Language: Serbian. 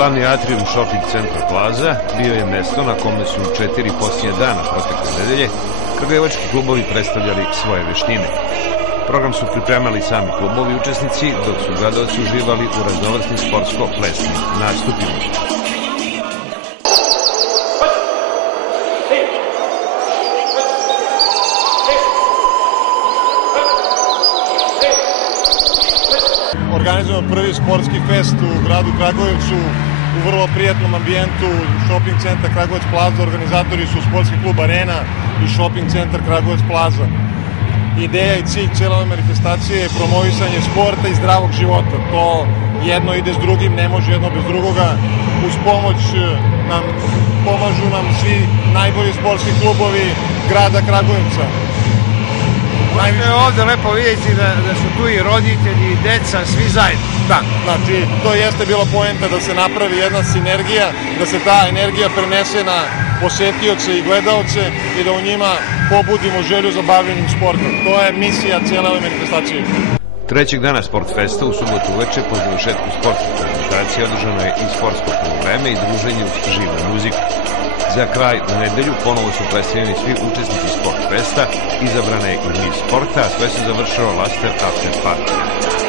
Glavni atrium shopping centra Plaza bio je mesto na kome su 4 posljednje dana protekle nedelje kragujevački klubovi predstavljali svoje veštine. Program su pripremali sami klubovi učesnici, dok su gledaoci uživali u raznovrsnim sportsko-plesnim nastupima. Organizujemo prvi sportski fest u gradu Kragujevcu u vrlo prijatnom ambijentu. Shopping centar Kragujevac Plaza, organizatori su sportski klub Arena i shopping centar Kragujevac Plaza. Ideja i cilj cijele ove manifestacije je promovisanje sporta i zdravog života. To jedno ide s drugim, ne može jedno bez drugoga. Uz pomoć pomažu nam svi najbolji sportski klubovi grada Kragujevca. Je ovde lepo vidjeti da su tu i roditelji i deca, svi zajedno. Da, znači to jeste bila poenta da se napravi jedna sinergija, da se ta energija prenese na posetioce i gledaoce i da u njima pobudimo želju za bavljenjem sportom. To je misija cijele ove manifestacije. Trećeg dana Sportfesta u subotu uveče po završetku sportskih prezentacija održano je i sportsko vreme i druženje uz živu muziku. Za kraj u nedelju ponovo su predstavljeni svi učesnici Sportfesta, izabrane i niz sporta, a sve se završilo Laster After Party.